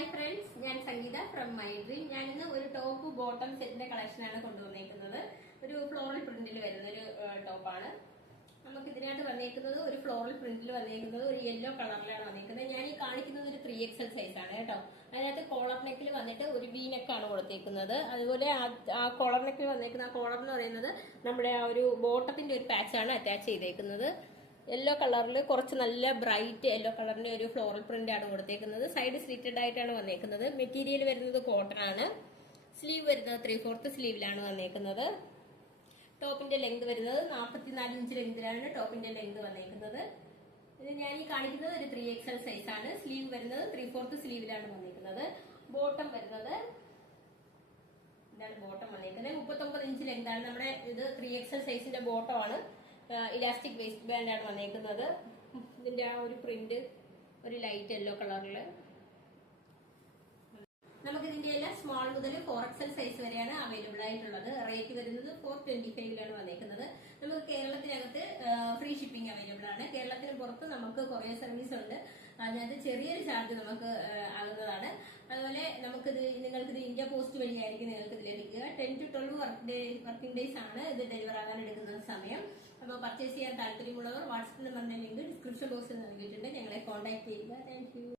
Hi friends, ഞാൻ സംഗീത from my dream. ഞാൻ ഇന്ന് ഒരു ടോപ്പ് ബോട്ടം സെറ്റിന്റെ കളക്ഷനാണ് കൊണ്ടുവന്നേക്കുന്നത്. ഒരു ഫ്ലോറൽ പ്രിന്റിൽ വരുന്ന ഒരു ടോപ്പാണ്. നമുക്ക് ഇതിനകത്ത് വന്നേക്കുന്നത് ഒരു ഫ്ലോറൽ പ്രിന്റിൽ വന്നേക്കുന്നത് ഒരു യെല്ലോ കളറിലാണ് വന്നേക്കുന്നത്. ഞാൻ ഈ കാണിക്കുന്നത് ഒരു 3XL സൈസ് ആണ് കേട്ടോ. അതിനകത്ത് കോളർ നെക്കിൽ വന്നിട്ട് ഒരു വി നെക്കാണ് കൊടുത്തേക്കുന്നത്. അതുപോലെ ആ കോളർ നെക്കിൽ വന്നേക്കുന്ന ആ കോളർ എന്ന് പറയുന്നത് നമ്മുടെ ആ ഒരു ബോട്ടത്തിന്റെ ഒരു പാച്ചാണ് അറ്റാച്ച് ചെയ്തേക്കുന്നത്. യെല്ലോ കളറിൽ കുറച്ച് നല്ല ബ്രൈറ്റ് യെല്ലോ കളറിന്റെ ഒരു ഫ്ലോറൽ പ്രിന്റ് ആണ് കൊടുത്തേക്കുന്നത്. സൈഡ് സ്ലിറ്റഡ് ആയിട്ടാണ് വന്നേക്കുന്നത്. മെറ്റീരിയൽ വരുന്നത് കോട്ടൺ ആണ്. സ്ലീവ് വരുന്നത് 3/4 സ്ലീവിലാണ് വന്നേക്കുന്നത്. ടോപ്പിന്റെ ലെങ്ത് വരുന്നത് 44 ഇഞ്ച് ലെങ്തിലാണ് ടോപ്പിന്റെ ലെങ്ത് വന്നേക്കുന്നത്. ഇത് ഞാൻ ഈ കാണിക്കുന്നത് ഒരു 3XL സൈസ് ആണ്. സ്ലീവ് വരുന്നത് 3/4 സ്ലീവിലാണ് വന്നേക്കുന്നത്. ബോട്ടം വരുന്നത് ഇതാണ് ബോട്ടം വന്നേക്കുന്നത്. 39 ഇഞ്ച് ലെങ്ത് ആണ്. നമ്മുടെ ഇത് 3XL സൈസിന്റെ ബോട്ടം ആണ്. ഇലാസ്റ്റിക് വേസ്റ്റ് ബാൻഡ് ആണ് വന്നേക്കുന്നത്. ഇതിന്റെ ആ ഒരു പ്രിന്റ് ഒരു ലൈറ്റ് യെല്ലോ കളറില്. നമുക്ക് ഇതിന്റെ എല്ലാം സ്മോൾ മുതൽ 4XL സൈസ് വരെയാണ് അവൈലബിൾ ആയിട്ടുള്ളത്. റേറ്റ് വരുന്നത് 425 വന്നേക്കുന്നത്. നമുക്ക് കേരളത്തിനകത്ത് ഫ്രീ ഷിപ്പിംഗ് അവൈലബിൾ ആണ്. കേരളത്തിന് പുറത്ത് നമുക്ക് കൊറിയർ സർവീസ് ഉണ്ട്. അതിനകത്ത് ചെറിയൊരു ചാർജ് നമുക്ക് ആകുന്നതാണ്. അതുപോലെ നിങ്ങൾക്കിത് ഇന്ത്യ പോസ്റ്റ് വഴിയായിരിക്കും നിങ്ങൾക്ക് ഇത് ലഭിക്കുക. 10 to 12 വർക്കിംഗ് ഡേയ്സ് ആണ് ഇത് ഡെലിവർ ആകാൻ എടുക്കുന്ന സമയം. അപ്പോൾ പർച്ചേസ് ചെയ്യാൻ താല്പര്യമുള്ളവർ വാട്സ്ആപ്പ് നമ്പറിന്റെ ലിങ്ക് ഡിസ്ക്രിപ്ഷൻ ബോക്സിൽ നൽകിയിട്ടുണ്ട്. ഞങ്ങളെ കോൺടാക്ട് ചെയ്യുക. Thank you.